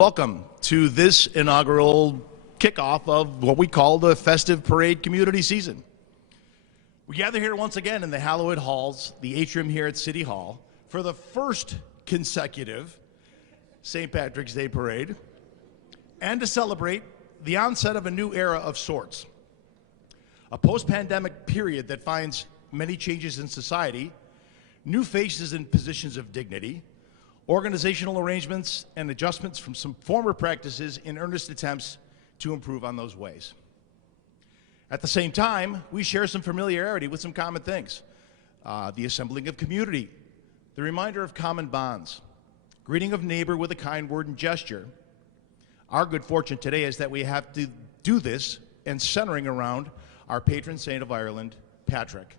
Welcome to this inaugural kickoff of what we call the festive parade community season. We gather here once again in the hallowed halls, the atrium here at City Hall, for the first consecutive St. Patrick's Day parade, and to celebrate the onset of a new era of sorts. A post-pandemic period that finds many changes in society, new faces in positions of dignity, organizational arrangements and adjustments from some former practices in earnest attempts to improve on those ways. At the same time, we share some familiarity with some common things. The assembling of community, the reminder of common bonds, greeting of neighbor with a kind word and gesture. Our good fortune today is that we have to do this and centering around our patron saint of Ireland, Patrick,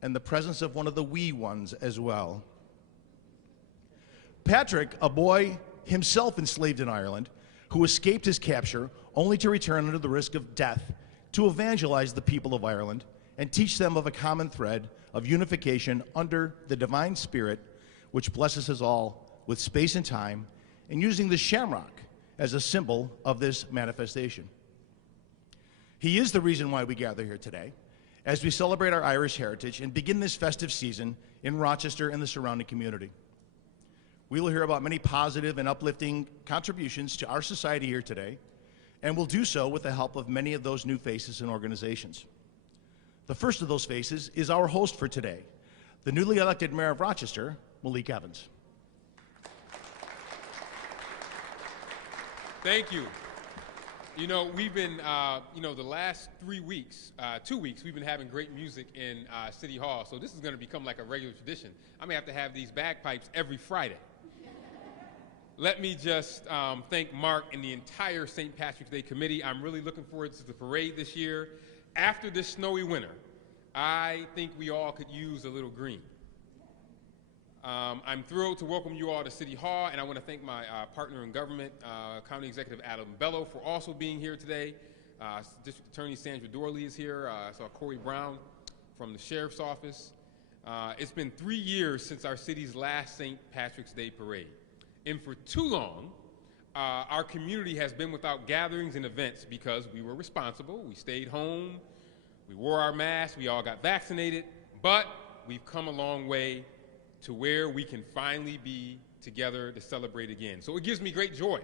and the presence of one of the wee ones as well. Patrick, a boy himself enslaved in Ireland, who escaped his capture only to return under the risk of death to evangelize the people of Ireland and teach them of a common thread of unification under the divine spirit which blesses us all with space and time, and using the shamrock as a symbol of this manifestation. He is the reason why we gather here today as we celebrate our Irish heritage and begin this festive season in Rochester and the surrounding community. We will hear about many positive and uplifting contributions to our society here today, and we'll do so with the help of many of those new faces and organizations. The first of those faces is our host for today, the newly elected mayor of Rochester, Malik Evans. Thank you. You know, we've been, the last 2 weeks, we've been having great music in City Hall, so this is going to become like a regular tradition. I may have to have these bagpipes every Friday. Let me just thank Mark and the entire St. Patrick's Day committee. I'm really looking forward to the parade this year. After this snowy winter, I think we all could use a little green. I'm thrilled to welcome you all to City Hall, and I want to thank my partner in government, County Executive Bello, for also being here today. District Attorney Sandra Dorley is here. I saw Corey Brown from the Sheriff's Office. It's been 3 years since our city's last St. Patrick's Day parade. And for too long, our community has been without gatherings and events because we were responsible. We stayed home, we wore our masks, we all got vaccinated, but we've come a long way to where we can finally be together to celebrate again. So it gives me great joy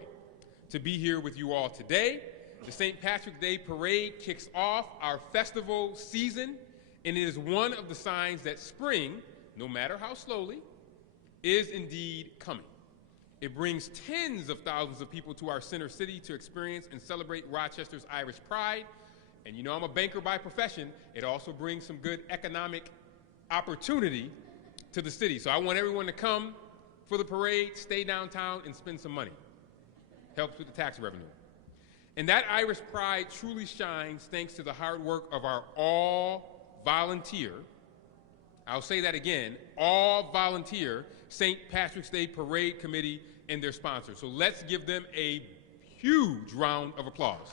to be here with you all today. The St. Patrick's Day Parade kicks off our festival season, and it is one of the signs that spring, no matter how slowly, is indeed coming. It brings tens of thousands of people to our center city to experience and celebrate Rochester's Irish pride. And you know I'm a banker by profession. It also brings some good economic opportunity to the city. So I want everyone to come for the parade, stay downtown, and spend some money. Helps with the tax revenue. And that Irish pride truly shines thanks to the hard work of our all-volunteer, I'll say that again, all-volunteer St. Patrick's Day Parade Committee and their sponsors. So let's give them a huge round of applause.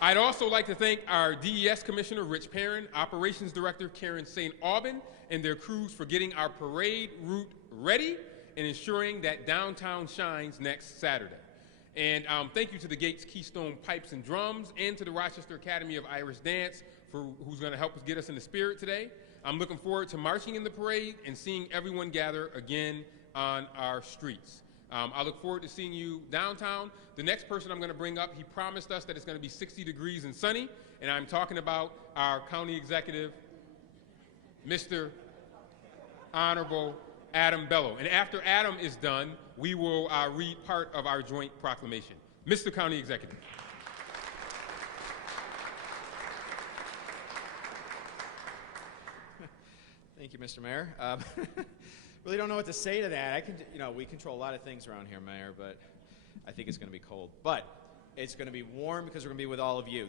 I'd also like to thank our DES Commissioner, Rich Perrin, Operations Director, Karen St. Aubin, and their crews for getting our parade route ready and ensuring that downtown shines next Saturday. And thank you to the Gates Keystone Pipes and Drums and to the Rochester Academy of Irish Dance for who's going to help us get us in the spirit today. I'm looking forward to marching in the parade and seeing everyone gather again on our streets. I look forward to seeing you downtown. The next person I'm going to bring up, he promised us that it's going to be 60 degrees and sunny, and I'm talking about our County Executive, Mr. Honorable Adam Bello. And after Adam is done, we will read part of our joint proclamation. Mr. County Executive. Thank you, Mr. Mayor. Really don't know what to say to that. We control a lot of things around here, Mayor, but I think it's going to be cold. But it's going to be warm because we're going to be with all of you.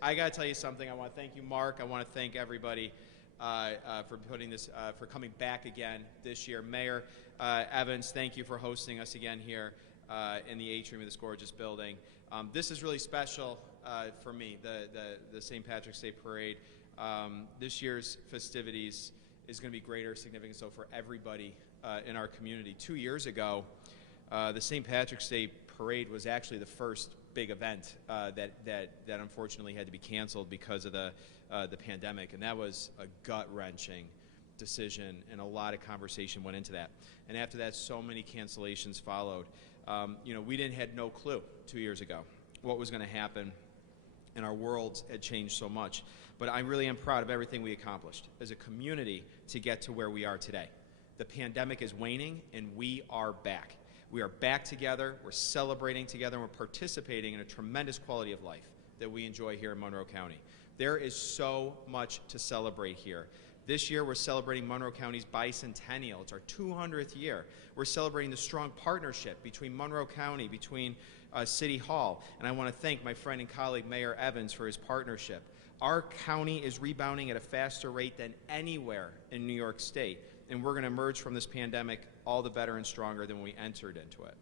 I got to tell you something. I want to thank you, Mark. I want to thank everybody for putting this, for coming back again this year. Mayor Evans, thank you for hosting us again here in the atrium of this gorgeous building. This is really special for me, the St. Patrick's Day Parade. This year's festivities is going to be greater significance so for everybody in our community. 2 years ago, the St. Patrick's Day Parade was actually the first big event that unfortunately had to be canceled because of the pandemic, and that was a gut-wrenching decision, and a lot of conversation went into that. And after that, so many cancellations followed. We had no clue 2 years ago what was going to happen, and our worlds had changed so much. But I really am proud of everything we accomplished as a community to get to where we are today. The pandemic is waning, and we are back. We are back together, we're celebrating together, and we're participating in a tremendous quality of life that we enjoy here in Monroe County. There is so much to celebrate here. This year, we're celebrating Monroe County's bicentennial. It's our 200th year. We're celebrating the strong partnership between Monroe County, between City Hall, and I want to thank my friend and colleague, Mayor Evans, for his partnership. Our county is rebounding at a faster rate than anywhere in New York State, and we're going to emerge from this pandemic all the better and stronger than when we entered into it.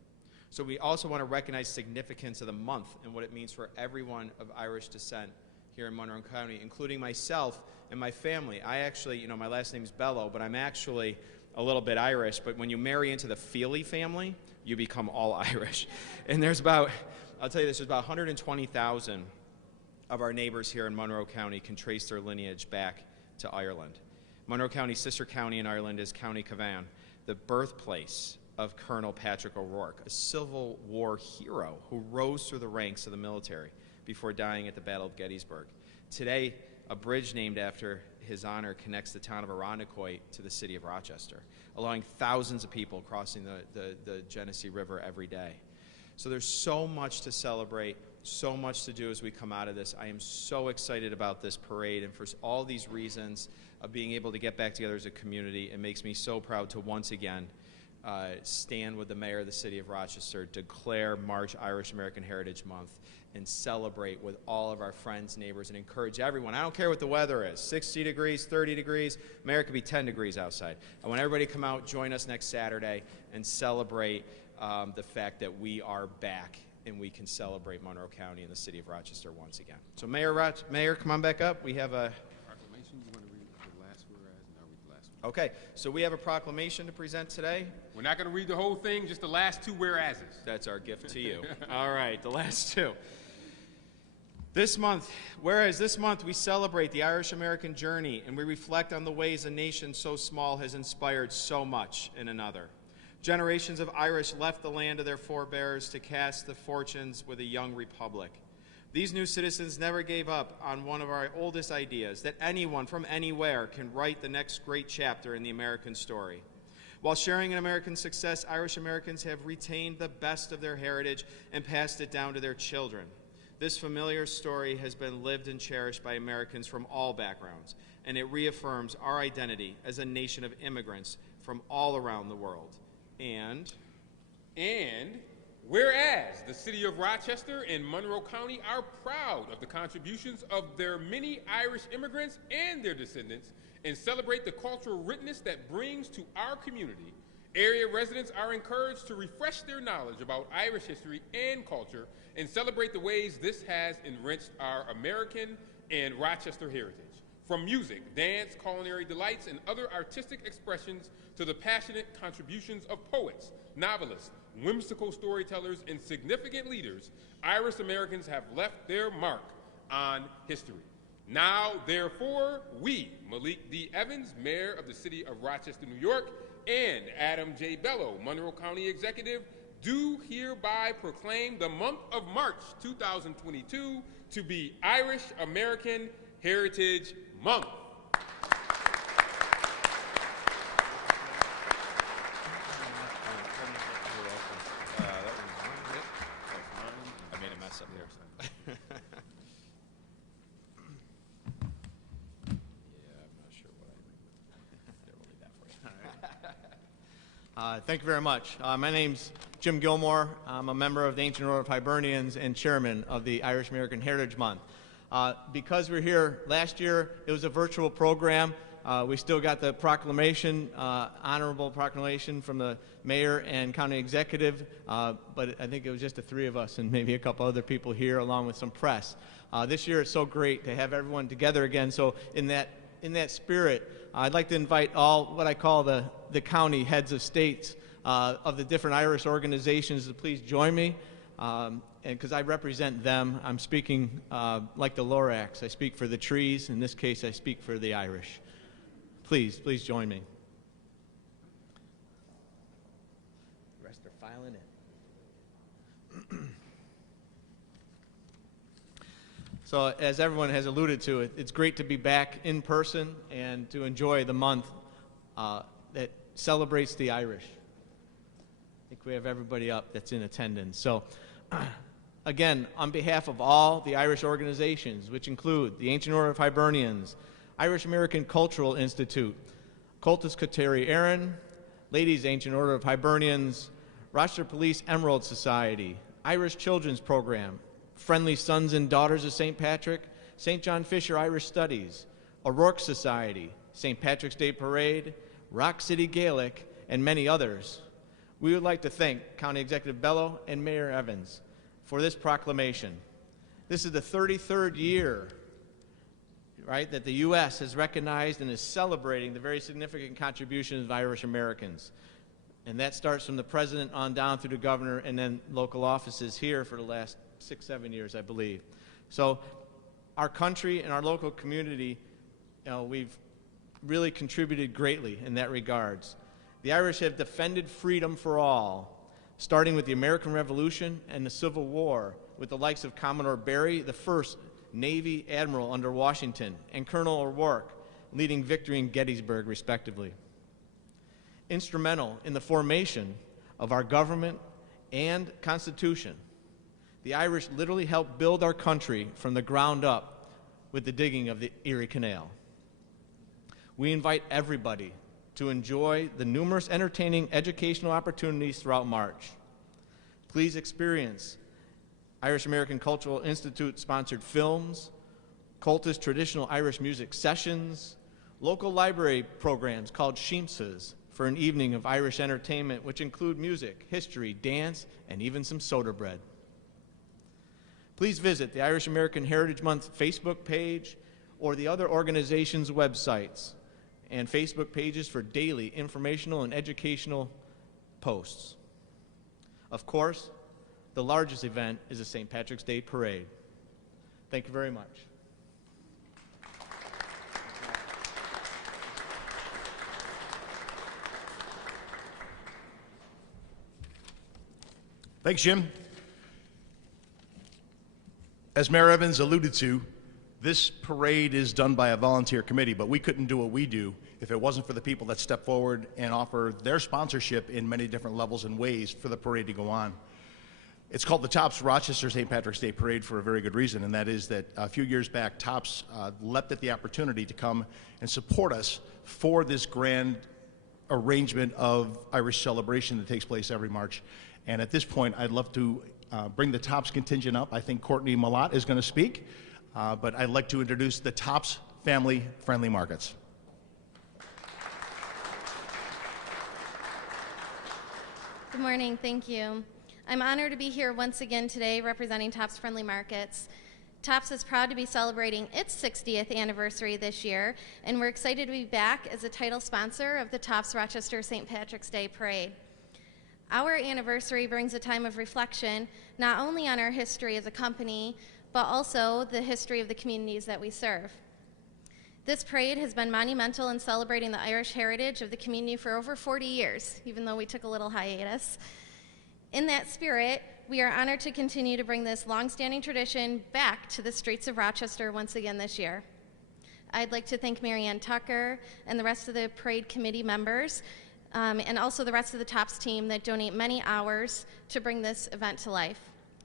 So we also want to recognize significance of the month and what it means for everyone of Irish descent here in Monroe County, including myself and my family. I actually, my last name is Bello, but I'm actually a little bit Irish. But when you marry into the Feely family, you become all Irish. And there's about 120,000 of our neighbors here in Monroe County can trace their lineage back to Ireland. Monroe County's sister county in Ireland is County Cavan, the birthplace of Colonel Patrick O'Rourke, a Civil War hero who rose through the ranks of the military before dying at the Battle of Gettysburg. Today, a bridge named after his honor connects the town of Irondequoit to the city of Rochester, allowing thousands of people crossing the Genesee River every day. So there's so much to celebrate, so much to do as we come out of this. I am so excited about this parade, and for all these reasons of being able to get back together as a community, it makes me so proud to once again stand with the mayor of the city of Rochester, declare March Irish American Heritage Month, and celebrate with all of our friends, neighbors, and encourage everyone. I don't care what the weather is, 60 degrees, 30 degrees, mayor, it could be 10 degrees outside. I want everybody to come out, join us next Saturday, and celebrate the fact that we are back and we can celebrate Monroe County and the city of Rochester once again. So Mayor, come on back up. We have a Proclamation. You want to read the last whereas, and I'll read the last one. Okay, so we have a proclamation to present today. We're not going to read the whole thing, just the last two whereases. That's our gift to you. All right, the last two. This month we celebrate the Irish American journey, and we reflect on the ways a nation so small has inspired so much in another. Generations of Irish left the land of their forebears to cast the fortunes with a young republic. These new citizens never gave up on one of our oldest ideas, that anyone from anywhere can write the next great chapter in the American story. While sharing in American success, Irish Americans have retained the best of their heritage and passed it down to their children. This familiar story has been lived and cherished by Americans from all backgrounds, and it reaffirms our identity as a nation of immigrants from all around the world. And whereas the city of Rochester and Monroe County are proud of the contributions of their many Irish immigrants and their descendants and celebrate the cultural richness that brings to our community, area residents are encouraged to refresh their knowledge about Irish history and culture and celebrate the ways this has enriched our American and Rochester heritage. From music, dance, culinary delights, and other artistic expressions to the passionate contributions of poets, novelists, whimsical storytellers, and significant leaders, Irish Americans have left their mark on history. Now, therefore, we, Malik D. Evans, Mayor of the City of Rochester, New York, and Adam J. Bello, Monroe County Executive, do hereby proclaim the month of March 2022 to be Irish American Heritage Month. I made a mess up here. Thank you very much. My name's Jim Gilmore. I'm a member of the Ancient Order of Hibernians and chairman of the Irish American Heritage Month. Because we're here last year, it was a virtual program. We still got the proclamation, honorable proclamation from the mayor and county executive, but I think it was just the three of us and maybe a couple other people here along with some press. This year it's so great to have everyone together again. So in that spirit, I'd like to invite all what I call the county heads of states of the different Irish organizations to please join me. And because I represent them, I'm speaking like the WROCs. I speak for the trees. In this case, I speak for the Irish. Please join me. The rest are filing in. So as everyone has alluded to, it's great to be back in person and to enjoy the month that celebrates the Irish. I think we have everybody up that's in attendance. So again, on behalf of all the Irish organizations, which include the Ancient Order of Hibernians, Irish American Cultural Institute, Cultus Coteri Aaron, Ladies Ancient Order of Hibernians, Rochester Police Emerald Society, Irish Children's Program, Friendly Sons and Daughters of St. Patrick, St. John Fisher Irish Studies, WROC Society, St. Patrick's Day Parade, Rock City Gaelic, and many others. We would like to thank County Executive Bello and Mayor Evans for this proclamation. This is the 33rd year, right, that the U.S. has recognized and is celebrating the very significant contributions of Irish Americans. And that starts from the president on down through the governor and then local offices here for the last 6-7 years, I believe. So our country and our local community, we've really contributed greatly in that regards. The Irish have defended freedom for all, starting with the American Revolution and the Civil War, with the likes of Commodore Barry, the first Navy admiral under Washington, and Colonel O'Rourke, leading victory in Gettysburg, respectively. Instrumental in the formation of our government and Constitution, the Irish literally helped build our country from the ground up with the digging of the Erie Canal. We invite everybody to enjoy the numerous entertaining educational opportunities throughout March. Please experience Irish American Cultural Institute sponsored films, cultist traditional Irish music sessions, local library programs called Sheemses for an evening of Irish entertainment, which include music, history, dance, and even some soda bread. Please visit the Irish American Heritage Month Facebook page or the other organizations' websites and Facebook pages for daily informational and educational posts. Of course, the largest event is the St. Patrick's Day Parade. Thank you very much. Thanks, Jim. As Mayor Evans alluded to, this parade is done by a volunteer committee, but we couldn't do what we do if it wasn't for the people that step forward and offer their sponsorship in many different levels and ways for the parade to go on. It's called the Tops Rochester St. Patrick's Day Parade for a very good reason, and that is that a few years back, Tops leapt at the opportunity to come and support us for this grand arrangement of Irish celebration that takes place every March. And at this point, I'd love to bring the Tops contingent up. I think Courtney Malott is going to speak, but I'd like to introduce the Tops Family Friendly Markets. Good morning, thank you. I'm honored to be here once again today representing Tops Friendly Markets. Tops is proud to be celebrating its 60th anniversary this year, and we're excited to be back as a title sponsor of the Tops Rochester St. Patrick's Day Parade. Our anniversary brings a time of reflection not only on our history as a company, but also the history of the communities that we serve. This parade has been monumental in celebrating the Irish heritage of the community for over 40 years, even though we took a little hiatus. In that spirit, we are honored to continue to bring this long-standing tradition back to the streets of Rochester once again this year. I'd like to thank Mary Ann Tucker and the rest of the parade committee members, and also the rest of the Tops team that donate many hours to bring this event to life.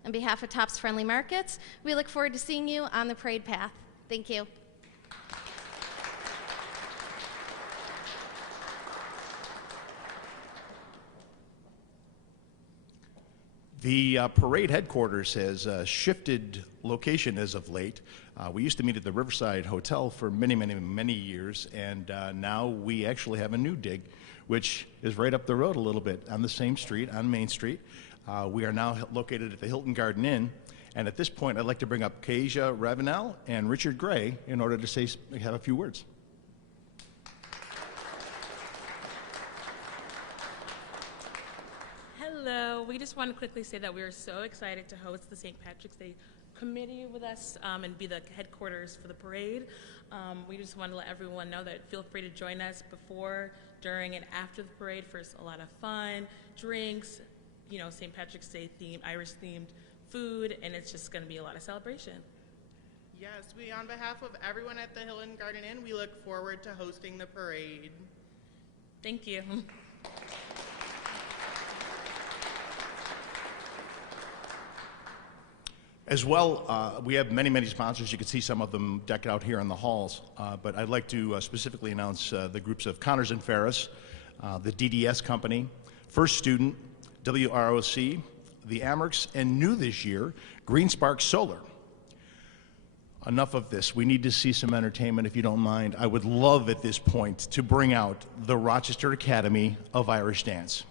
On behalf of Tops Friendly Markets, we look forward to seeing you on the parade path. Thank you. The parade headquarters has shifted location as of late. We used to meet at the Riverside Hotel for many years, and now we actually have a new dig, which is right up the road a little bit on the same street, on Main Street. We are now located at the Hilton Garden Inn, and at this point I'd like to bring up Kasia Ravenel and Richard Gray in order to have a few words. Hello, we just want to quickly say that we are so excited to host the St. Patrick's Day Committee with us and be the headquarters for the parade. We just want to let everyone know that feel free to join us before, during, and after the parade for a lot of fun, drinks, you know, St. Patrick's Day themed, Irish themed food, and it's just going to be a lot of celebration. Yes, on behalf of everyone at the Hilton Garden Inn, we look forward to hosting the parade. Thank you. As well, we have many sponsors. You can see some of them decked out here in the halls. But I'd like to specifically announce the groups of Connors and Ferris, the DDS Company, First Student, WROC, the Amerks, and new this year, Green Spark Solar. Enough of this. We need to see some entertainment, if you don't mind. I would love at this point to bring out the Rochester Academy of Irish Dance.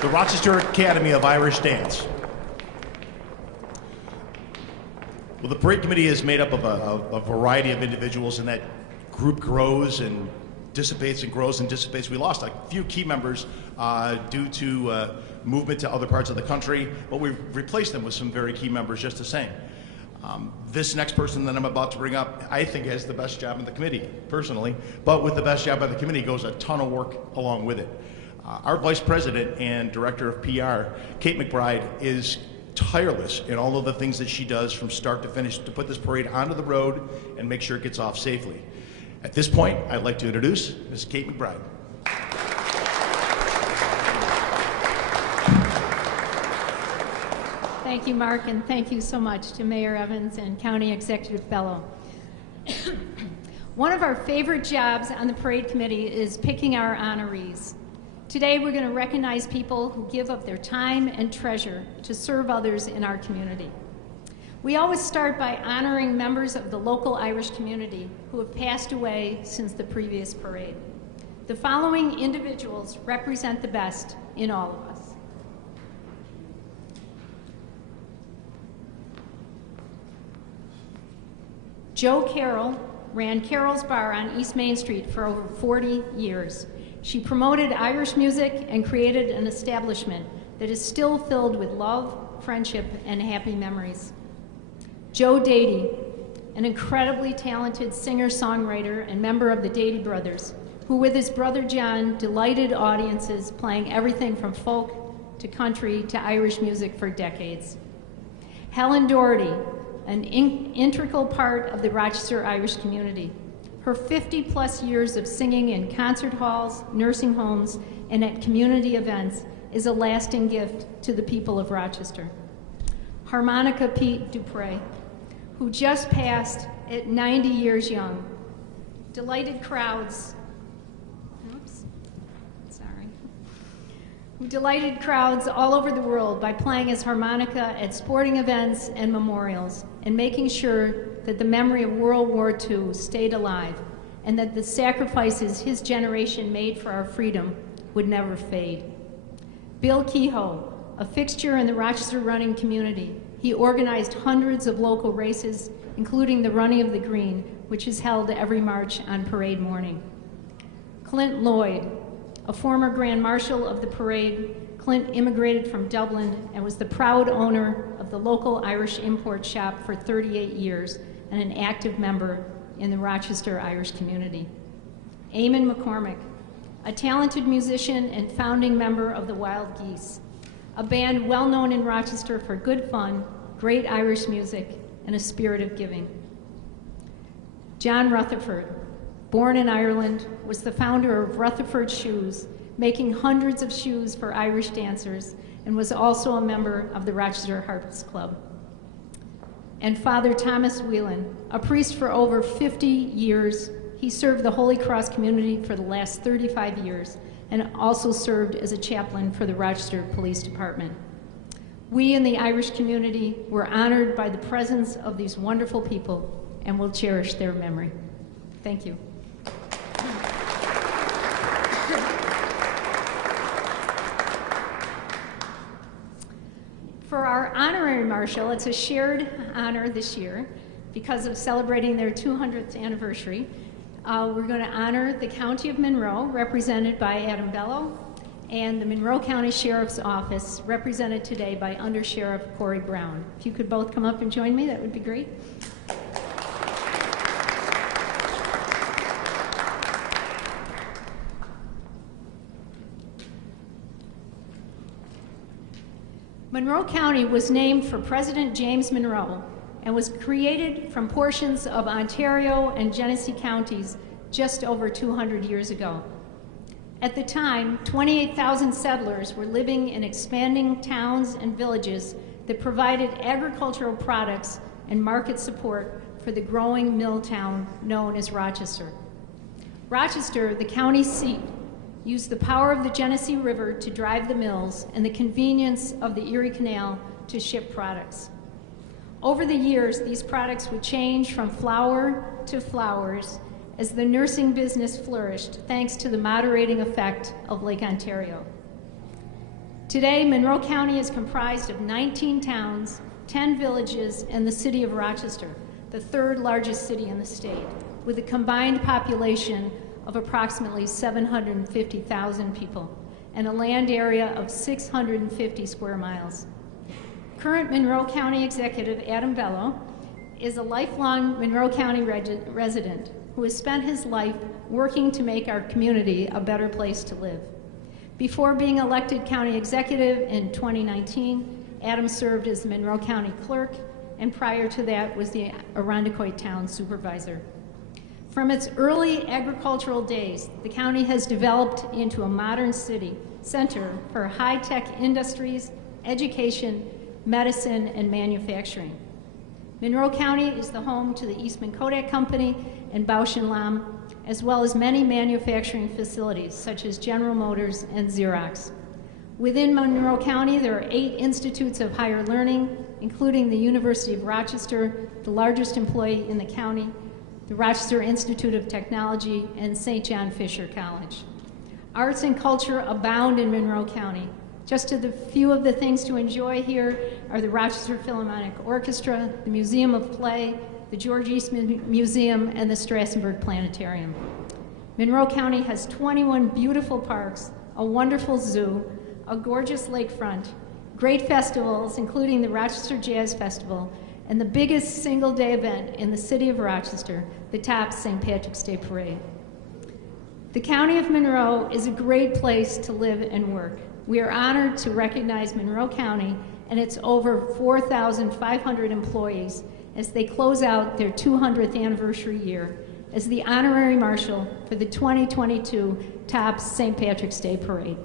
The Rochester Academy of Irish Dance. Well, the parade committee is made up of a variety of individuals, and that group grows and dissipates and grows and dissipates. We lost a few key members due to movement to other parts of the country, but we've replaced them with some very key members just the same. This next person that I'm about to bring up, I think has the best job in the committee, personally, but with the best job in the committee goes a ton of work along with it. Our Vice President and Director of PR, Kate McBride, is tireless in all of the things that she does from start to finish to put this parade onto the road and make sure it gets off safely. At this point, I'd like to introduce Ms. Kate McBride. Thank you, Mark, and thank you so much to Mayor Evans and County Executive Bello. One of our favorite jobs on the parade committee is picking our honorees. Today, we're going to recognize people who give up their time and treasure to serve others in our community. We always start by honoring members of the local Irish community who have passed away since the previous parade. The following individuals represent the best in all of us. Jo Carroll ran Carroll's Bar on East Main Street for over 40 years. She promoted Irish music and created an establishment that is still filled with love, friendship, and happy memories. Joe Dady, an incredibly talented singer-songwriter and member of the Dady Brothers, who with his brother John delighted audiences playing everything from folk to country to Irish music for decades. Helen Doherty, an integral part of the Rochester Irish community. Her 50-plus years of singing in concert halls, nursing homes, and at community events is a lasting gift to the people of Rochester. Harmonica Pete Dupre, who just passed at 90 years young, delighted crowds, who delighted crowds all over the world by playing his harmonica at sporting events and memorials, and making sure that the memory of World War II stayed alive, and that the sacrifices his generation made for our freedom would never fade. Bill Kehoe, a fixture in the Rochester running community, he organized hundreds of local races, including the Running of the Green, which is held every March on parade morning. Clint Lloyd, a former Grand Marshal of the parade, Clint immigrated from Dublin and was the proud owner of the local Irish import shop for 38 years and an active member in the Rochester Irish community. Eamon McCormick, a talented musician and founding member of the Wild Geese, a band well known in Rochester for good fun, great Irish music, and a spirit of giving. John Rutherford, born in Ireland, was the founder of Rutherford Shoes, making hundreds of shoes for Irish dancers, and was also a member of the Rochester Harps Club. And Father Thomas Whelan, a priest for over 50 years. He served the Holy Cross community for the last 35 years and also served as a chaplain for the Rochester Police Department. We in the Irish community were honored by the presence of these wonderful people and will cherish their memory. Thank you. For our honorary marshal, it's a shared honor this year because of celebrating their 200th anniversary. We're going to honor the County of Monroe, represented by Adam Bello, and the Monroe County Sheriff's Office, represented today by Under Sheriff Corey Brown. If you could both come up and join me, that would be great. Monroe County was named for President James Monroe and was created from portions of Ontario and Genesee counties just over 200 years ago. At the time, 28,000 settlers were living in expanding towns and villages that provided agricultural products and market support for the growing mill town known as Rochester. Rochester, the county seat, used the power of the Genesee River to drive the mills and the convenience of the Erie Canal to ship products. Over the years, these products would change from flour to flowers as the nursing business flourished thanks to the moderating effect of Lake Ontario. Today, Monroe County is comprised of 19 towns, 10 villages, and the city of Rochester, the third largest city in the state, with a combined population of approximately 750,000 people and a land area of 650 square miles. Current Monroe County Executive Adam Bello is a lifelong Monroe County resident who has spent his life working to make our community a better place to live. Before being elected county executive in 2019, Adam served as the Monroe County clerk, and prior to that was the Irondequoit town supervisor. From its early agricultural days, the county has developed into a modern city center for high-tech industries, education, medicine, and manufacturing. Monroe County is the home to the Eastman Kodak Company and Bausch & Lomb, as well as many manufacturing facilities such as General Motors and Xerox. Within Monroe County, there are 8 institutes of higher learning, including the University of Rochester, the largest employee in the county, the Rochester Institute of Technology, and St. John Fisher College. Arts and culture abound in Monroe County. Just a few of the things to enjoy here are the Rochester Philharmonic Orchestra, the Museum of Play, the George Eastman Museum, and the Strassenberg Planetarium. Monroe County has 21 beautiful parks, a wonderful zoo, a gorgeous lakefront, great festivals, including the Rochester Jazz Festival, and the biggest single-day event in the city of Rochester, the Tops St. Patrick's Day Parade. The County of Monroe is a great place to live and work. We are honored to recognize Monroe County and its over 4,500 employees as they close out their 200th anniversary year as the honorary marshal for the 2022 Tops St. Patrick's Day Parade.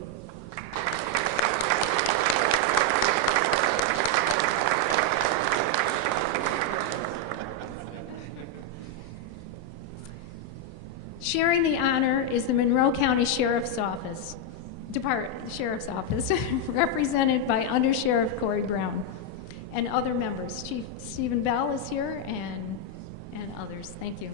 Sharing the honor is the Monroe County Sheriff's Office, represented by Under Sheriff Corey Brown and other members. Chief Stephen Bell is here and others. Thank you.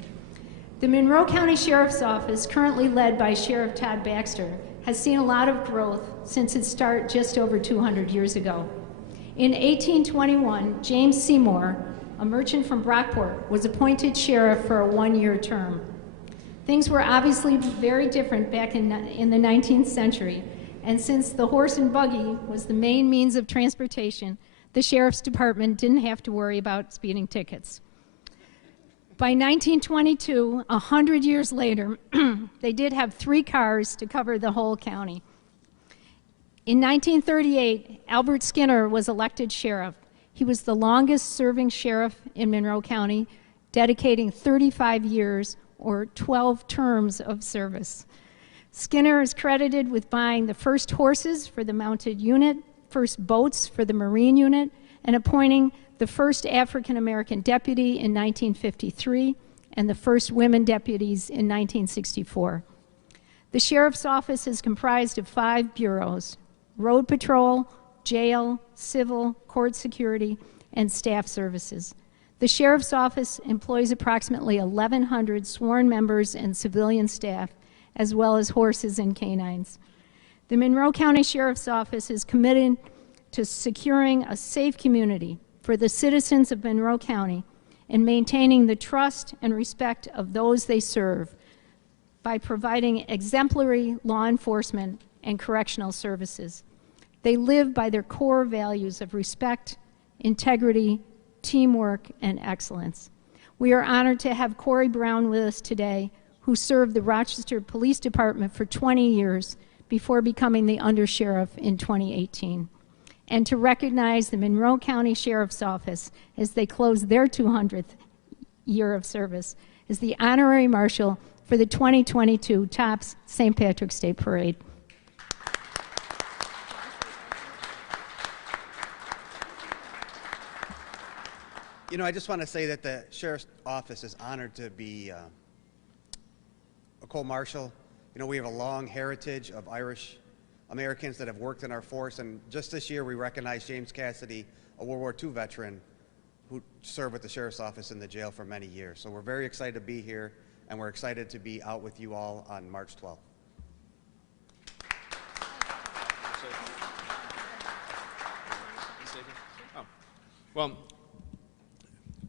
The Monroe County Sheriff's Office, currently led by Sheriff Todd Baxter, has seen a lot of growth since its start just over 200 years ago. In 1821, James Seymour, a merchant from Brockport, was appointed sheriff for a one-year term. Things were obviously very different back in the 19th century, and since the horse and buggy was the main means of transportation, the sheriff's department didn't have to worry about speeding tickets. By 1922, 100 years later, they did have 3 cars to cover the whole county. In 1938, Albert Skinner was elected sheriff. He was the longest-serving sheriff in Monroe County, dedicating 35 years or 12 terms of service. Skinner is credited with buying the first horses for the mounted unit, first boats for the Marine unit, and appointing the first African-American deputy in 1953 and the first women deputies in 1964. The Sheriff's Office is comprised of 5 bureaus: road patrol, jail, civil, court security, and staff services. The Sheriff's Office employs approximately 1,100 sworn members and civilian staff, as well as horses and canines. The Monroe County Sheriff's Office is committed to securing a safe community for the citizens of Monroe County and maintaining the trust and respect of those they serve by providing exemplary law enforcement and correctional services. They live by their core values of respect, integrity, teamwork, and excellence. We are honored to have Corey Brown with us today, who served the Rochester Police Department for 20 years before becoming the undersheriff in 2018, and to recognize the Monroe County Sheriff's Office as they close their 200th year of service as the honorary marshal for the 2022 Tops St. Patrick's Day Parade. You know, I just want to say that the Sheriff's Office is honored to be a co-marshal. You know, we have a long heritage of Irish Americans that have worked in our force, and just this year we recognized James Cassidy, a World War II veteran who served with the Sheriff's Office in the jail for many years. So we're very excited to be here, and we're excited to be out with you all on March 12th. Well,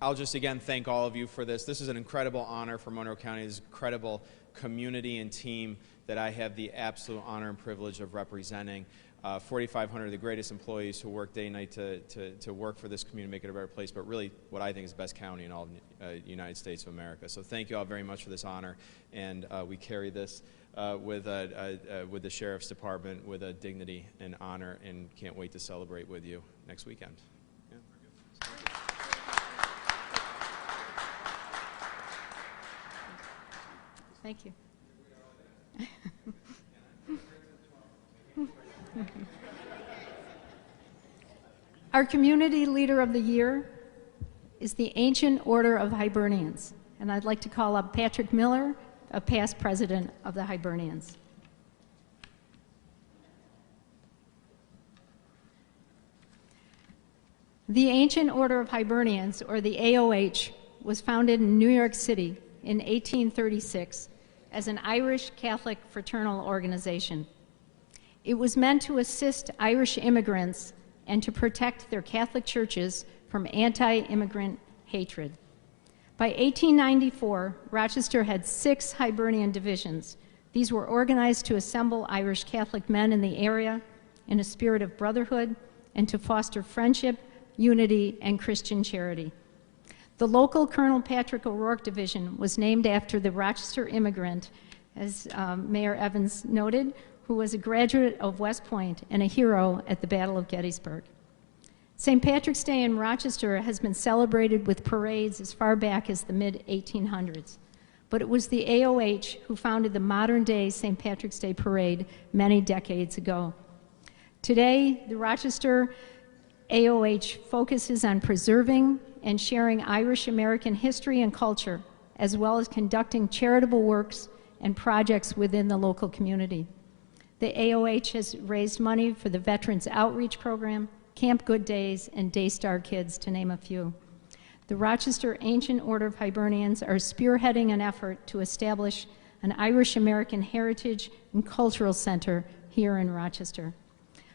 I'll just again thank all of you for this. This is an incredible honor for Monroe County. This incredible community and team that I have the absolute honor and privilege of representing. 4,500 of the greatest employees who work day and night to work for this community, make it a better place, but really what I think is the best county in all of United States of America. So thank you all very much for this honor, and we carry this with the Sheriff's Department with a dignity and honor, and can't wait to celebrate with you next weekend. Yeah. Thank you. Our Community Leader of the Year is the Ancient Order of Hibernians, and I'd like to call up Patrick Miller, a past president of the Hibernians. The Ancient Order of Hibernians, or the AOH, was founded in New York City in 1836 as an Irish Catholic fraternal organization. It was meant to assist Irish immigrants and to protect their Catholic churches from anti-immigrant hatred. By 1894, Rochester had 6 Hibernian divisions. These were organized to assemble Irish Catholic men in the area in a spirit of brotherhood and to foster friendship, unity, and Christian charity. The local Colonel Patrick O'Rourke Division was named after the Rochester immigrant, as Mayor Evans noted, who was a graduate of West Point and a hero at the Battle of Gettysburg. St. Patrick's Day in Rochester has been celebrated with parades as far back as the mid-1800s, but it was the AOH who founded the modern-day St. Patrick's Day Parade many decades ago. Today, the Rochester AOH focuses on preserving and sharing Irish American history and culture, as well as conducting charitable works and projects within the local community. The AOH has raised money for the Veterans Outreach Program, Camp Good Days, and Daystar Kids, to name a few. The Rochester Ancient Order of Hibernians are spearheading an effort to establish an Irish American Heritage and Cultural Center here in Rochester.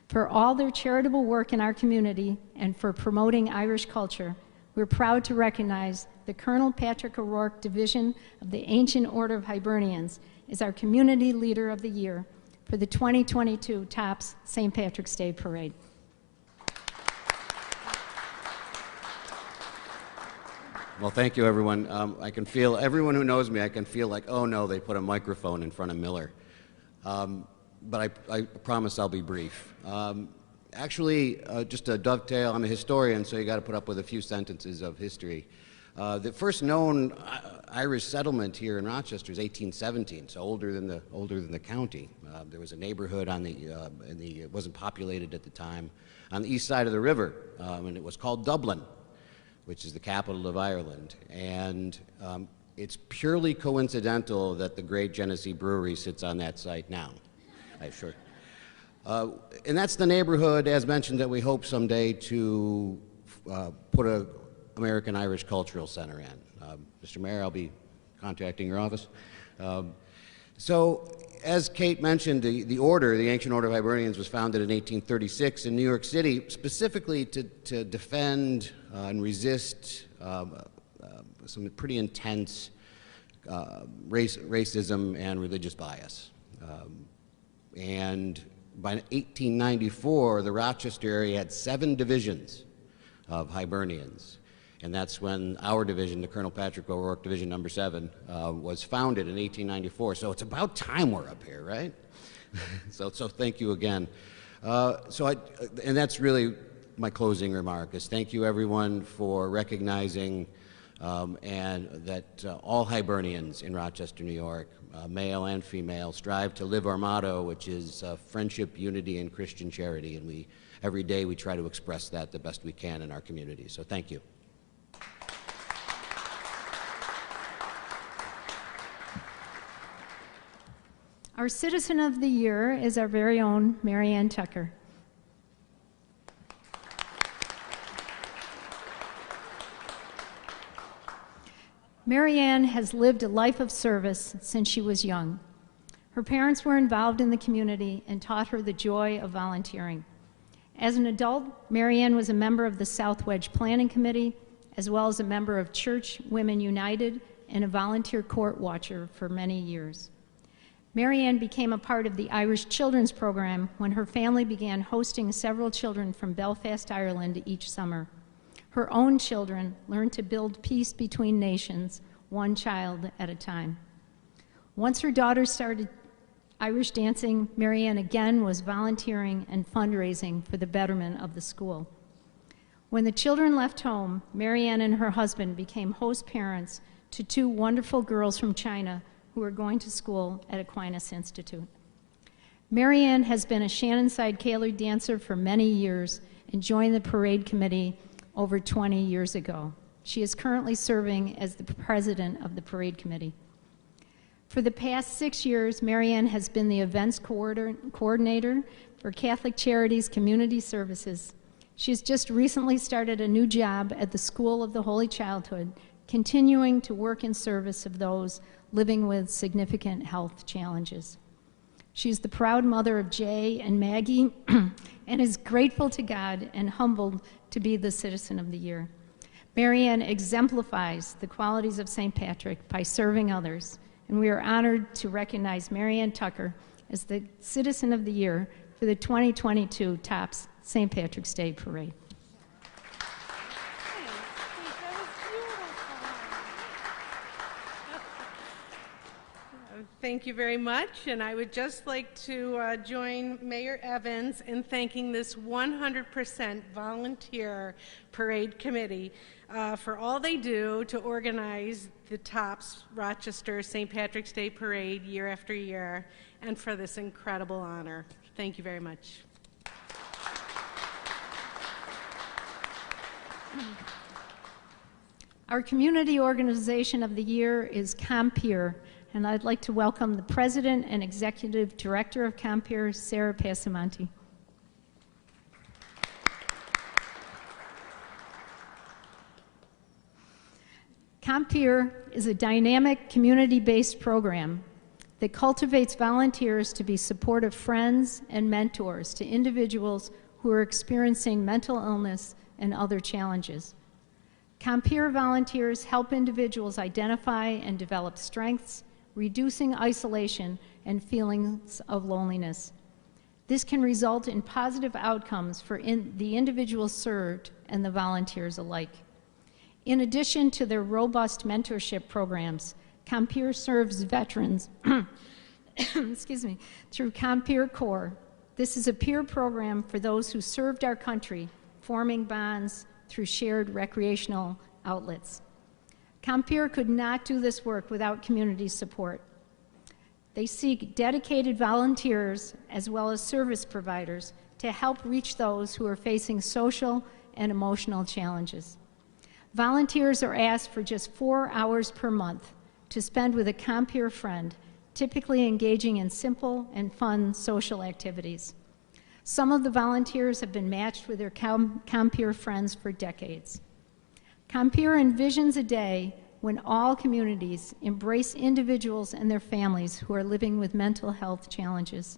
For all their charitable work in our community and for promoting Irish culture, we're proud to recognize the Colonel Patrick O'Rourke Division of the Ancient Order of Hibernians as our Community Leader of the Year for the 2022 Tops St. Patrick's Day Parade. Well, thank you, everyone. I can feel, everyone who knows me, I can feel like, oh no, they put a microphone in front of Miller. But I promise I'll be brief. Actually, just a dovetail, I'm a historian, so you got to put up with a few sentences of history. The first known Irish settlement here in Rochester is 1817, so older than the county. There was a neighborhood on it wasn't populated at the time, on the east side of the river, and it was called Dublin, which is the capital of Ireland. And it's purely coincidental that the great Genesee Brewery sits on that site now. I'm sure. And that's the neighborhood, as mentioned, that we hope someday to put an American Irish Cultural Center in. Mr. Mayor, I'll be contacting your office. So, as Kate mentioned, the order, the Ancient Order of Hibernians, was founded in 1836 in New York City, specifically to defend and resist some pretty intense racism and religious bias. And by 1894, the Rochester area had 7 divisions of Hibernians. And that's when our division, the Colonel Patrick O'Rourke Division number 7, was founded in 1894. So it's about time we're up here, right? so thank you again. And that's really my closing remark, is thank you everyone for recognizing and that all Hibernians in Rochester, New York, male and female, strive to live our motto, which is friendship, unity, and Christian charity. And every day we try to express that the best we can in our community. So thank you. Our Citizen of the Year is our very own Marianne Tucker. Marianne has lived a life of service since she was young. Her parents were involved in the community and taught her the joy of volunteering. As an adult, Marianne was a member of the South Wedge Planning Committee, as well as a member of Church Women United and a volunteer court watcher for many years. Marianne became a part of the Irish Children's Program when her family began hosting several children from Belfast, Ireland each summer. Her own children learned to build peace between nations, one child at a time. Once her daughter started Irish dancing, Marianne again was volunteering and fundraising for the betterment of the school. When the children left home, Marianne and her husband became host parents to 2 wonderful girls from China who are going to school at Aquinas Institute. Marianne has been a Shannonside Caylor dancer for many years and joined the parade committee over 20 years ago. She is currently serving as the president of the parade committee. For the past 6 years, Marianne has been the events coordinator for Catholic Charities Community Services. She has just recently started a new job at the School of the Holy Childhood, continuing to work in service of those living with significant health challenges. She's the proud mother of Jay and Maggie and is grateful to God and humbled to be the Citizen of the Year. Marianne exemplifies the qualities of St. Patrick by serving others, and we are honored to recognize Marianne Tucker as the Citizen of the Year for the 2022 Tops St. Patrick's Day Parade. Thank you very much, and I would just like to join Mayor Evans in thanking this 100% volunteer parade committee for all they do to organize the Tops Rochester St. Patrick's Day Parade year after year, and for this incredible honor. Thank you very much. Our community organization of the year is Compeer, and I'd like to welcome the President and Executive Director of Compeer, Sarah Passamonte. Compeer is a dynamic community-based program that cultivates volunteers to be supportive friends and mentors to individuals who are experiencing mental illness and other challenges. Compeer volunteers help individuals identify and develop strengths, reducing isolation and feelings of loneliness. This can result in positive outcomes for the individuals served and the volunteers alike. In addition to their robust mentorship programs, Compeer serves veterans excuse me, through Compeer Corps. This is a peer program for those who served our country, forming bonds through shared recreational outlets. Compeer could not do this work without community support. They seek dedicated volunteers as well as service providers to help reach those who are facing social and emotional challenges. Volunteers are asked for just 4 hours per month to spend with a Compeer friend, typically engaging in simple and fun social activities. Some of the volunteers have been matched with their Compeer friends for decades. Compeer envisions a day when all communities embrace individuals and their families who are living with mental health challenges.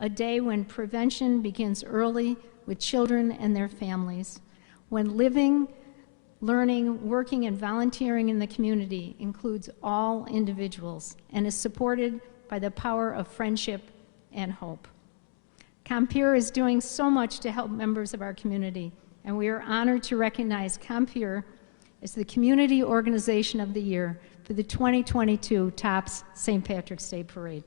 A day when prevention begins early with children and their families. When living, learning, working, and volunteering in the community includes all individuals and is supported by the power of friendship and hope. Compeer is doing so much to help members of our community, and we are honored to recognize Compeer as the Community Organization of the Year for the 2022 Tops St. Patrick's Day Parade.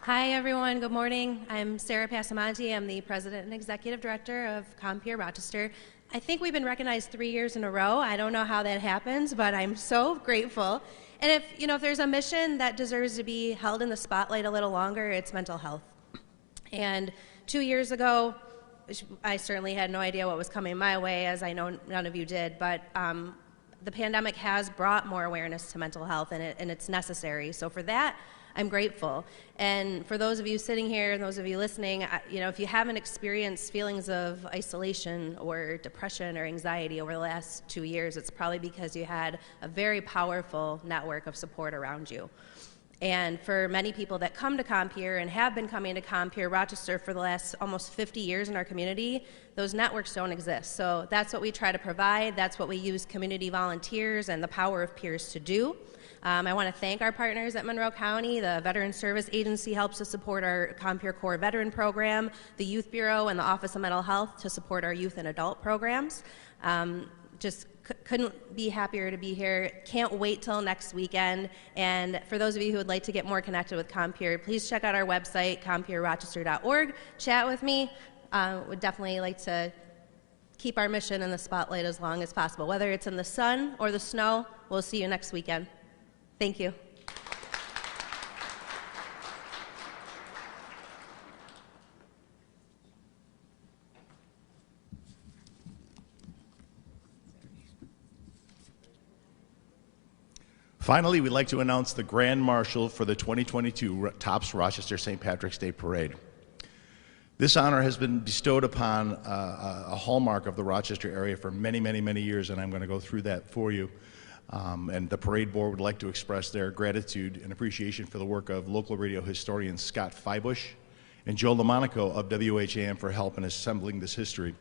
Hi everyone, good morning. I'm Sarah Passamonte. I'm the President and Executive Director of Compeer Rochester. I think we've been recognized 3 years in a row. I don't know how that happens, but I'm so grateful. And if there's a mission that deserves to be held in the spotlight a little longer, it's mental health. And 2 years ago, I certainly had no idea what was coming my way, as I know none of you did, but the pandemic has brought more awareness to mental health, and it's necessary. So for that, I'm grateful. And for those of you sitting here and those of you listening, if you haven't experienced feelings of isolation or depression or anxiety over the last 2 years, it's probably because you had a very powerful network of support around you. And for many people that come to Compeer and have been coming to Compeer Rochester for the last almost 50 years in our community, those networks don't exist. So that's what we try to provide. That's what we use community volunteers and the power of peers to do. I want to thank our partners at Monroe County. The Veteran Service Agency helps to support our Compeer Corps Veteran Program, the Youth Bureau and the Office of Mental Health to support our youth and adult programs. Just couldn't be happier to be here. Can't wait till next weekend. And for those of you who would like to get more connected with Compeer, please check out our website, compeerrochester.org. Chat with me. Would definitely like to keep our mission in the spotlight as long as possible. Whether it's in the sun or the snow, we'll see you next weekend. Thank you. Finally, we'd like to announce the Grand Marshal for the 2022 Tops Rochester St. Patrick's Day Parade. This honor has been bestowed upon a hallmark of the Rochester area for many, many, many years, and I'm going to go through that for you. And the parade board would like to express their gratitude and appreciation for the work of local radio historian Scott Feibush and Joe LaMonaco of WHAM for help in assembling this history.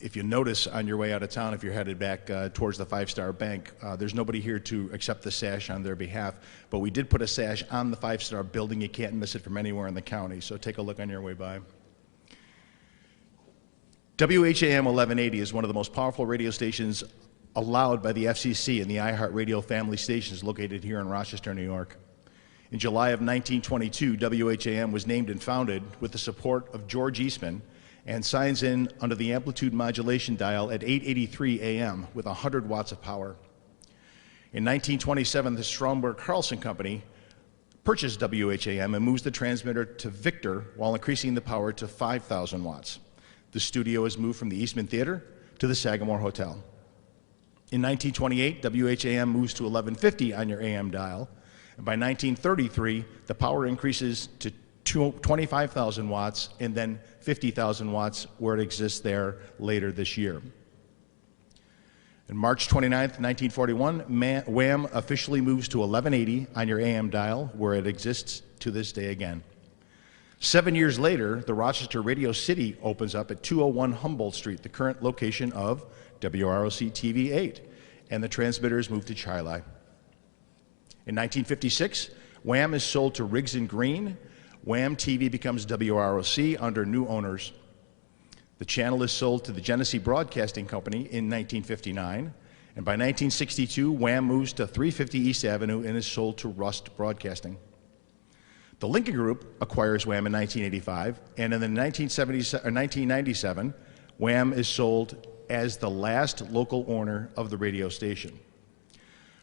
If you notice on your way out of town, if you're headed back towards the Five Star Bank, there's nobody here to accept the sash on their behalf, but we did put a sash on the Five Star building. You can't miss it from anywhere in the county, so take a look on your way by. WHAM 1180 is one of the most powerful radio stations allowed by the FCC and the iHeartRadio family stations located here in Rochester, New York. In July of 1922, WHAM was named and founded with the support of George Eastman, and signs in under the amplitude modulation dial at 883 AM with 100 watts of power. In 1927, the Stromberg-Carlson Company purchased WHAM and moves the transmitter to Victor while increasing the power to 5,000 watts. The studio is moved from the Eastman Theater to the Sagamore Hotel. In 1928, WHAM moves to 1150 on your AM dial, and by 1933, the power increases to 25,000 watts and then 50,000 watts where it exists there later this year. On March 29th, 1941, WHAM officially moves to 1180 on your AM dial where it exists to this day again. 7 years later, the Rochester Radio City opens up at 201 Humboldt Street, the current location of WROC TV 8, and the transmitters move to Chili. In 1956, WHAM is sold to Riggs & Green. WHAM TV becomes WROC under new owners. The channel is sold to the Genesee Broadcasting Company in 1959, and by 1962, WHAM moves to 350 East Avenue and is sold to Rust Broadcasting. The Lincoln Group acquires WHAM in 1985, and in the 1997, WHAM is sold as the last local owner of the radio station.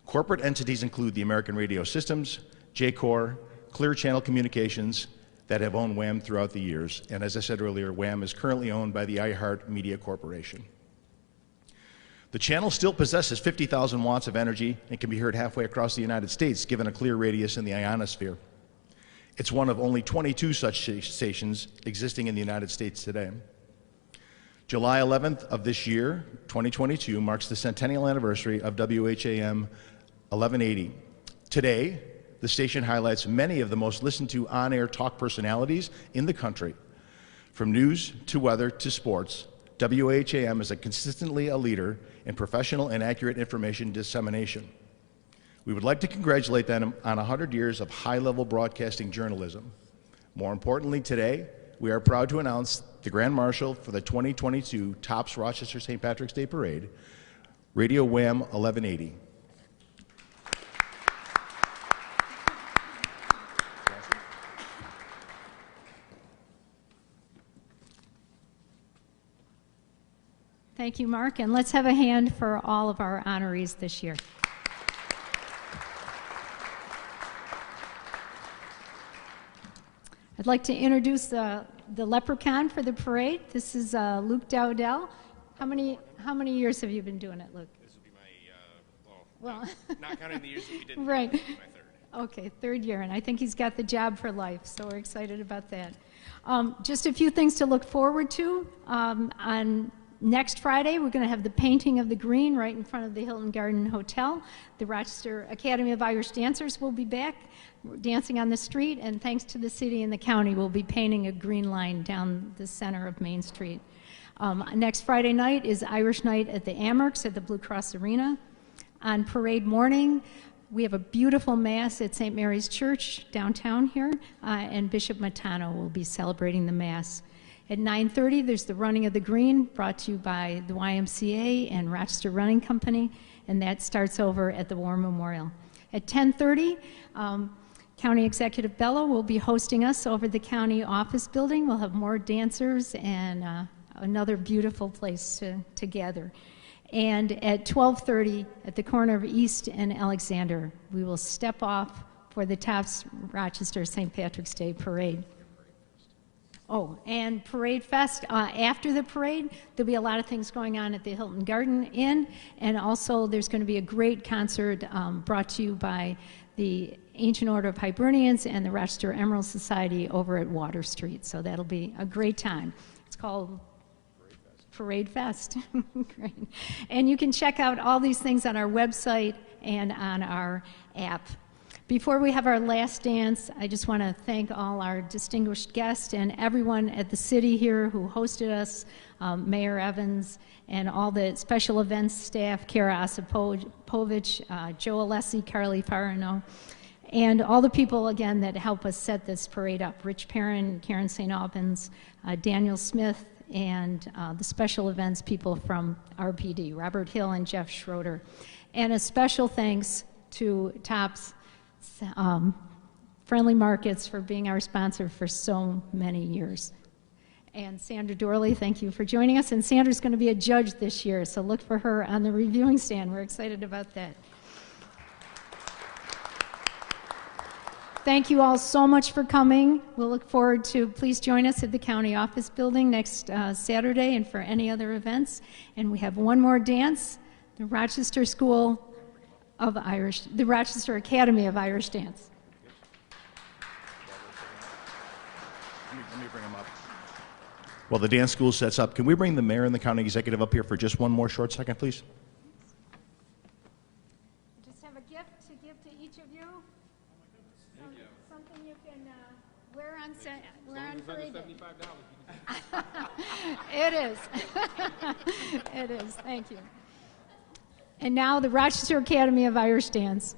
Corporate entities include the American Radio Systems, J-Corps, Clear Channel Communications, that have owned WHAM throughout the years. And as I said earlier, WHAM is currently owned by the iHeart Media Corporation. The channel still possesses 50,000 watts of energy and can be heard halfway across the United States, given a clear radius in the ionosphere. It's one of only 22 such stations existing in the United States today. July 11th of this year, 2022, marks the centennial anniversary of WHAM 1180. Today, the station highlights many of the most listened to on-air talk personalities in the country. From news to weather to sports, WHAM is consistently a leader in professional and accurate information dissemination. We would like to congratulate them on 100 years of high-level broadcasting journalism. More importantly, today, we are proud to announce the Grand Marshal for the 2022 Tops Rochester St. Patrick's Day Parade, Radio WHAM 1180. Thank you, Mark, and let's have a hand for all of our honorees this year. I'd like to introduce the leprechaun for the parade. This is Luke Dowdell. How many years have you been doing it, Luke? This will be my, not counting the years that we didn't. Right. This will be my third. Okay, third year, and I think he's got the job for life, so we're excited about that. Just a few things to look forward to. On next Friday, we're going to have the painting of the green right in front of the Hilton Garden Hotel. The Rochester Academy of Irish Dancers will be back dancing on the street, and thanks to the city and the county, we'll be painting a green line down the center of Main Street. Next Friday night is Irish Night at the Amerks at the Blue Cross Arena. On parade morning, we have a beautiful Mass at St. Mary's Church downtown here, and Bishop Matano will be celebrating the Mass. At 9:30, there's the Running of the Green, brought to you by the YMCA and Rochester Running Company, and that starts over at the War Memorial. At 10:30, County Executive Bello will be hosting us over the county office building. We'll have more dancers and another beautiful place to gather. And at 12:30, at the corner of East and Alexander, we will step off for the Tops Rochester St. Patrick's Day Parade. Oh, and Parade Fest. After the parade, there'll be a lot of things going on at the Hilton Garden Inn, and also there's going to be a great concert brought to you by the Ancient Order of Hibernians and the Rochester Emerald Society over at Water Street. So that'll be a great time. It's called Parade Fest. Great. And you can check out all these things on our website and on our app. Before we have our last dance, I just want to thank all our distinguished guests and everyone at the city here who hosted us, Mayor Evans, and all the special events staff, Kara Osipovich, Joe Alessi, Carly Farino, and all the people, again, that help us set this parade up. Rich Perrin, Karen St. Albans, Daniel Smith, and the special events people from RPD, Robert Hill and Jeff Schroeder. And a special thanks to Tops Friendly Markets for being our sponsor for so many years. And Sandra Dorley, thank you for joining us. And Sandra's going to be a judge this year, so look for her on the reviewing stand. We're excited about that. Thank you all so much for coming. We'll look forward to, please join us at the county office building next Saturday and for any other events. And we have one more dance, the Rochester Academy of Irish Dance. Let me bring them up. While the dance school sets up, can we bring the mayor and the county executive up here for just one more short second, please? Just have a gift to give to each of you. Something you can wear on parade day. It is. It is. Thank you. And now the Rochester Academy of Irish Dance.